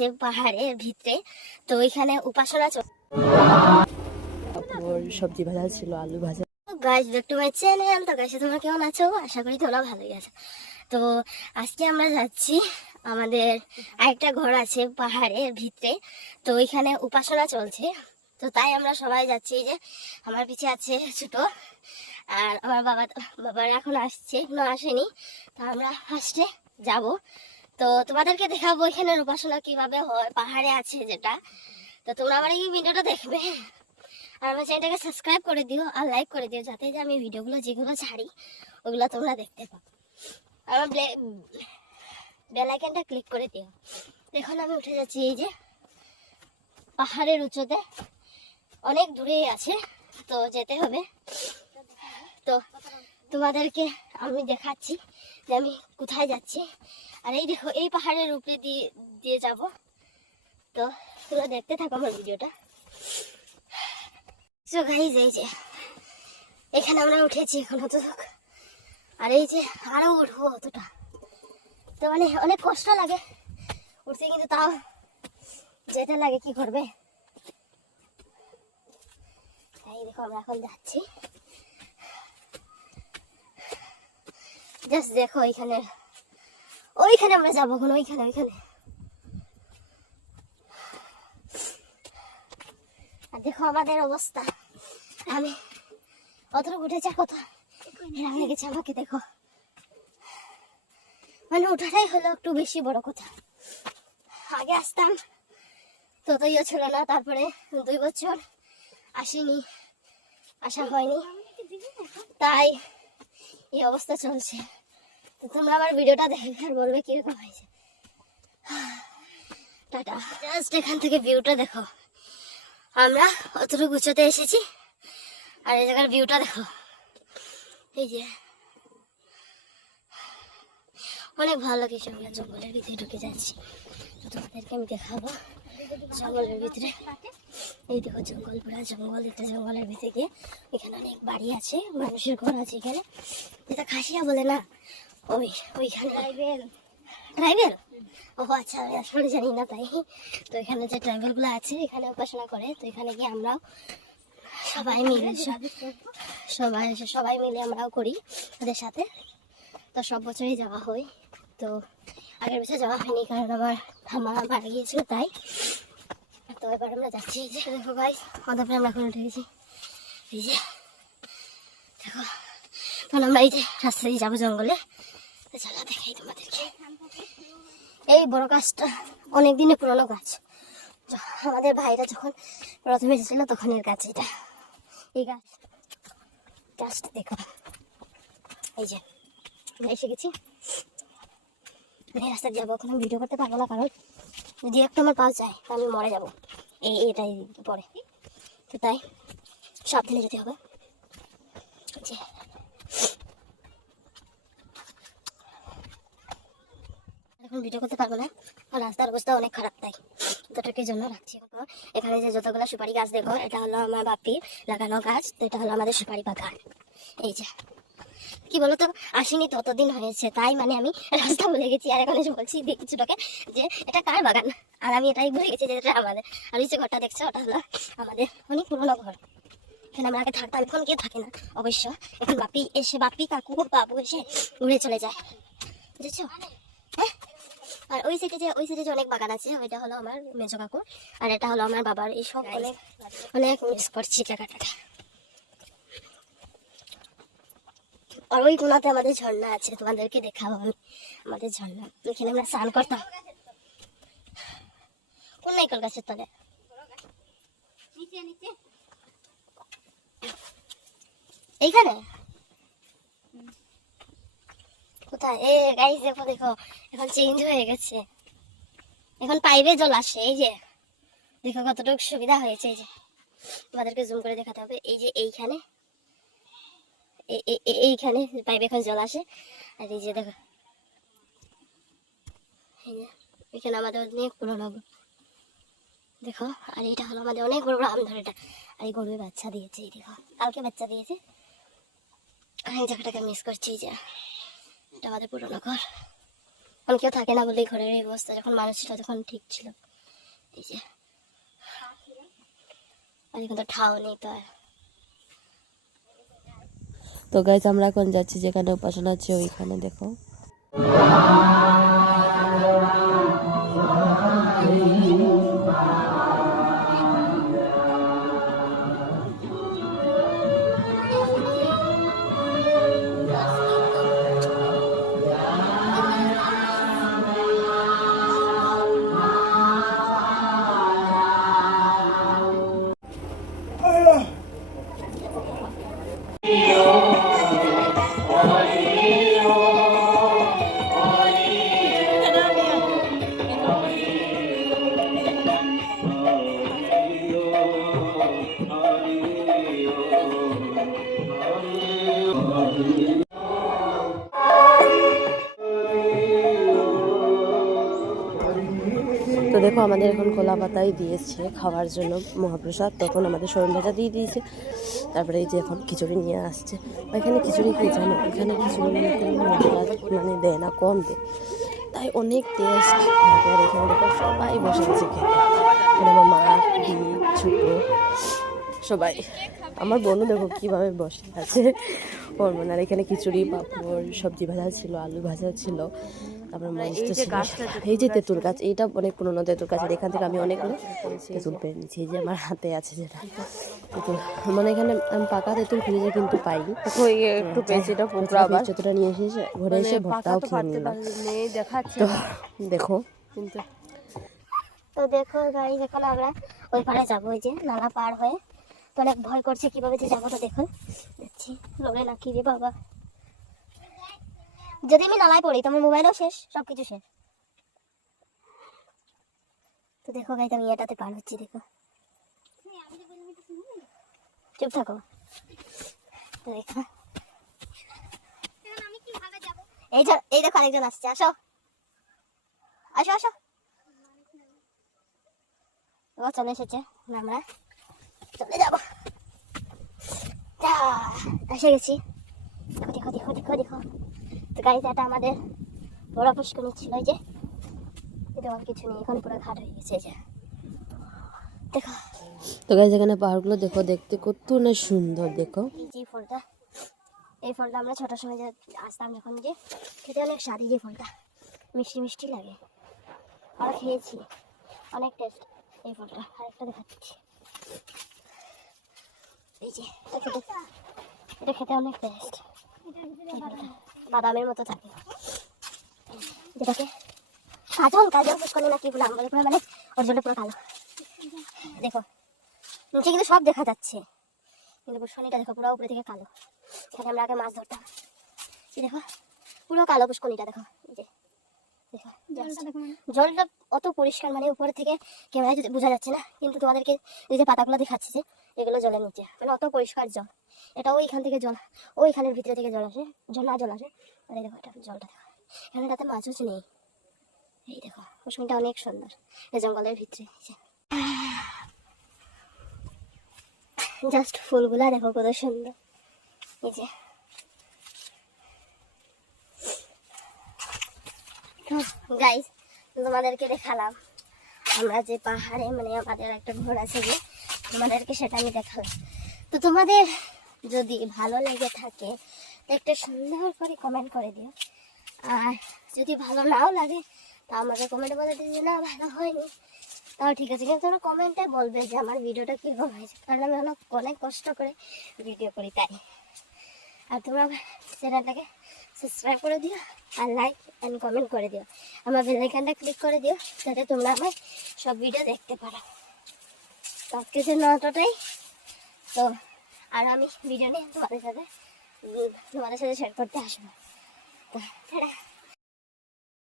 আছে পাহাড়ের ভিতরে। তো ওইখানে উপাসনা সবজি ভাজা ছিল আলু ভাজা। গাছ ব্যাক টু মাই চ্যানেল তো গাছে তোমরা কেমন আছো? আশা করি তোমরা ভালোই আছো। তো আজকে আমরা যাচ্ছি আমাদের আরেকটা ঘর আছে পাহাড়ের ভিতরে। তো ওইখানে উপাসনা চলছে। তো তাই আমরা সবাই যাচ্ছি যে আমার পিছে আছে ছোট আর আমার বাবা বাবার এখন আসছে। এখনও আসেনি। তো আমরা ফার্স্টে যাব। তো তোমাদেরকে দেখাবো এখানে উপাসনা কীভাবে হয়, পাহাড়ে আছে যেটা। তো তোমরা আমার এই ভিডিওটা দেখবে। আর আমার চ্যানেলটাকে সাবস্ক্রাইব করে দিও আর লাইক করে দিও, যাতে যে আমি ভিডিওগুলো যেগুলো ছাড়ি, ওগুলো তোমরা দেখতে পাও। আমার বেল আইকনটা ক্লিক করে দিও। দেখুন, আমি উঠে যাচ্ছি এই যে পাহাড়ের উঁচুতে অনেক দূরেই আছে, তো যেতে হবে। তো তোমাদেরকে আমি দেখাচ্ছি যে আমি কোথায় যাচ্ছি। আর এই দেখো, এই পাহাড়ের উপরে দিয়ে দিয়ে যাব। তো তোমরা দেখতে থাকো আমার ভিডিওটা। সো গাইজ এই যে, এখানে আমরা উঠেছি এখন অত আর এই যে, আরও উঠবো অতটা। তো মানে অনেক কষ্ট লাগে। উঠতে কিন্তু তাও যেতে লাগে, কি করবে? তাই দেখো, আমরা এখন যাচ্ছি। জাস্ট দেখো ওইখানে ওইখানে আমরা যাব এখন, ওইখানে ওইখানে। আর দেখো আমাদের অবস্থা। আমি অতটুকু কত এরকম লেগেছে আমাকে, দেখো। মানে ওঠাটাই হলো একটু বেশি বড় কথা। আগে আসতাম তত ইয়ে ছিল না, তারপরে দুই বছর আসিনি, আসা হয়নি। তাই এই অবস্থা চলছে। তোমরা আমার ভিডিওটা দেখে আর বলবে কীরকম হয়েছে। টাটা। জাস্ট এখান থেকে ভিউটা দেখো। আমরা অতটুকু উঁচুতে এসেছি। আর এই জায়গার ভিউটা দেখো। এই যে। অনেক ভালো লাগে আমরা জঙ্গলের ভিতরে ঢুকে যাচ্ছি। তোমাদেরকে আমি দেখাবো জঙ্গলের ভিতরে। এই দেখো জঙ্গল, পুরা জঙ্গল, একটা জঙ্গলের ভিতরে গিয়ে এখানে অনেক বাড়ি আছে, মানুষের ঘর আছে এখানে। যেটা খাসিয়া বলে না। ওই, ওইখানে ট্রাইবেল ট্রাইবেল ও আচ্ছা আমি আসলে জানি না তাই। তো এখানে যে ট্রাইবেলগুলো আছে, এখানে উপাসনা করে। তো এখানে গিয়ে আমরাও সবাই মিলে সব- সবাই সবাই মিলে আমরাও করি ওদের সাথে। তো সব বছরই যাওয়া হয়। তো আগের বছর যাওয়া হয়নি, কারণ আমার ঠাম্মা মারা গিয়েছিল তাই। তো এবার আমরা যাচ্ছি। যে, দেখো ভাই তারপরে আমরা এখন উঠে গেছি। এই যে, দেখো। তখন আমরা এই যে রাস্তা দিয়ে যাব জঙ্গলে। চলো দেখাই তোমাদেরকে। এই বড় গাছটা অনেক দিনের পুরনো গাছ। আমাদের ভাইরা যখন প্রথমে এসেছিল তখন এর গাছ এটা। এই গাছ, গাছটা দেখো। এই যে এসে গেছি রাস্তা যাব এখন ভিডিও করতে পারব না, কারণ যদি একটু আমার পাশ যায় আমি মরে যাব। এই, এটাই পরে। তো তাই, সাবধানে যেতে হবে। যে এখন ভিডিও করতে পারব না। আর রাস্তার অবস্থা অনেক খারাপ তাই। যতটুকুর জন্য রাখছি। এখন। যে যতগুলো সুপারি গাছ দেখো, এটা হলো আমার বাপির লাগানো গাছ, তো এটা হলো আমাদের সুপারি বাগান। এই যে। কি বলতো? আসিনি ততদিন হয়েছে। তাই মানে আমি রাস্তা ভুলে গেছি। আর এখন এসে বলছি, দেখি ছোটকে, যে এটা কার বাগান? আর আমি এটাই ভুলে গেছি যে এটা আমাদের। আর ওই যে ঘরটা দেখছ, ওটা হলো আমাদের অনেক পুরোনো ঘর। এখানে আমরা আগে থাকতাম, এখন কেউ থাকে না, অবশ্য। এখন বাপি এসে, বাপি কাকু, বাবু এসে উড়ে চলে যায়। বুঝেছ? আর ওই সাইডে যে ওই সাইডে যে অনেক বাগান আছে ওইটা হলো আমার মেজো কাকু। আর এটা হলো আমার বাবার এই সব অনেক অনেক মিস করছি জায়গাটাকে আর ওই কোনাতে আমাদের ঝর্ণা আছে তোমাদেরকে দেখাবো আমি। আমাদের ঝর্ণা এখানে আমরা স্নান করতাম। কোন নাইকল গাছের তলে? এইখানে? কোথায়? এ গাইস দেখো দেখো, এখন চেঞ্জ হয়ে গেছে। এখন পাইপে জল আসে এই যে। দেখো কতটুকু সুবিধা হয়েছে, এই যে। তোমাদেরকে জুম করে দেখাতে হবে, এই যে এইখানে। এইখানে পাইপে এখন জল আসে। আর এই যে দেখো। এখানে আমাদের অনেক পুরোনো দেখো, আর এটা হলো আমাদের অনেক বড় বড় আম ধরে এটা। আর এই গরুর বাচ্চা দিয়েছে, এই দেখো। কালকে বাচ্চা দিয়েছে। এই জায়গাটাকে মিস করছি যে। এটা আমাদের পুরোনো ঘর। এখন কেউ থাকে না বলেই ঘরের এই অবস্থা, যখন মানুষ ছিল তখন ঠিক ছিল। এই যে, আর এখানে তো ঠাও নেই তো তো গাইজ আমরা এখন যাচ্ছি যেখানে উপাসনা আছে ওইখানে দেখো। তো দেখো, আমাদের এখন খোলা পাতাই দিয়েছে খাওয়ার জন্য মহাপ্রসাদ। তখন আমাদের শরীর ভাজা দিয়ে দিয়েছে। তারপরে এই যে এখন খিচুড়ি নিয়ে আসছে। এখানে খিচুড়ি কি জানো? এখানে খিচুড়ি মানে মশলা মানে দেয় না, কম দেয়। তাই অনেক টেস্ট তারপর এখানে দেখো, সবাই বসে আছে খেতে। এখানে আমার মা, দিদি, ছোট সবাই। আমার বোনও দেখো কীভাবে বসে আছে। ওর মনে আর এখানে খিচুড়ি, পাঁপড়, সবজি ভাজা ছিল, আলু ভাজা ছিল। তারপরে মস্ত ছিল। এই যে তেঁতুল গাছ এইটা অনেক পুরোনো তেঁতুল গাছ এখান থেকে আমি অনেকগুলো তেঁতুল পেয়ে নিচ্ছি এই যে আমার হাতে আছে যেটা। তেঁতুল মানে এখানে আমি পাকা তেঁতুল ফ্রিজে কিন্তু পাইনি। একটু পেয়েছি এটা পুকুরা আবার। যতটা নিয়ে এসেছে ঘরে এসে ভর্তাও খেয়ে নিলাম। তো দেখো। কিন্তু তো দেখো গাড়ি এখন আমরা ওই পারে যাব ওই যে নালা পার হয়ে। তো অনেক ভয় করছে কীভাবে যে যাব তো দেখো। দেখছি লড়ে না কি রে বাবা? যদি আমি নালায় পড়ি তোমার মোবাইলও শেষ সব কিছু শেষ। তো দেখো গাইতে আমি এটাতে পার হচ্ছি, দেখো। চুপ থাকো। তো দেখো। এই এই দেখো আরেকজন আসছে, আসো। আসো আসো। ও চলে এসেছে আমরা। চলে যাব। এসে গেছি। দেখো দেখো দেখো দেখো দেখো। তো গাড়িতে একটা আমাদের বড় পুষ্করণী ছিল যে আমার কিছু নেই এখন পুরো ঘাট হয়ে গেছে যে। দেখো। তো গাইজ এখানে পাহাড়গুলো দেখো দেখতে কত না সুন্দর দেখো। এই যে ফলটা এই ফলটা আমরা ছোটোর সময় যে আসতাম যখন যে খেতে অনেক স্বাদ যে ফলটা মিষ্টি মিষ্টি লাগে। আমরা খেয়েছি অনেক টেস্ট এই ফলটা আরেকটা দেখাচ্ছি। এই যে এটা খেতে এটা খেতে অনেক টেস্ট বাদামের মতো থাকে। যেটাকে কাজল কাজল পুষ্করণী নাকি বলে আমরা পুরো মানে ওর জন্য পুরো কালো। দেখো, নিচে কিন্তু সব দেখা যাচ্ছে। কিন্তু পুষ্কনিটা দেখো, পুরো উপরে থেকে কালো। এখানে আমরা আগে মাছ ধরতাম। দেখো, পুরো কালো পুষ্কনিটা দেখো। এই যে জলটা অত পরিষ্কার মানে উপর থেকে ক্যামেরায় যদি বোঝা যাচ্ছে না কিন্তু তোমাদেরকে এই যে পাতাগুলো দেখাচ্ছি যে এগুলো জলের নিচে। মানে অত পরিষ্কার জল। এটা ওইখান থেকে জল ওইখানের ভিতরে থেকে জল আসে জল না জল আসে। এই দেখো এটা জলটা দেখো এখানে এটাতে মাছ হচ্ছে নেই। এই দেখো কুসুমটা অনেক সুন্দর। এই জঙ্গলের ভিতরে জাস্ট ফুলগুলা দেখো কত সুন্দর। এই যে। গাইস তোমাদেরকে দেখালাম। আমরা যে পাহাড়ে মানে আমাদের একটা ঘর আছে যে, তোমাদেরকে সেটা আমি দেখালাম। তো তোমাদের যদি ভালো লেগে থাকে, তো একটা সুন্দর করে কমেন্ট করে দিও। আর যদি ভালো নাও লাগে, তা আমাকে কমেন্টে বলে দিও যে, না, ভালো হয়নি। তাও ঠিক আছে, কিন্তু তোমরা কমেন্টে বলবে যে, আমার ভিডিওটা কীরকম হয়েছে? কারণ আমি অনেক অনেক কষ্ট করে ভিডিও করি, তাই। আর তোমরা চ্যানেলটাকে সাবস্ক্রাইব করে দিও আর লাইক অ্যান্ড কমেন্ট করে দিও। আমার বেলাইকানটা ক্লিক করে দিও, যাতে তোমরা আমার সব ভিডিও দেখতে পারো। সব কিছু নতটাই তো, আর আমি ভিডিও নিয়ে তোমাদের সাথে তোমাদের সাথে শেয়ার করতে আসব। তো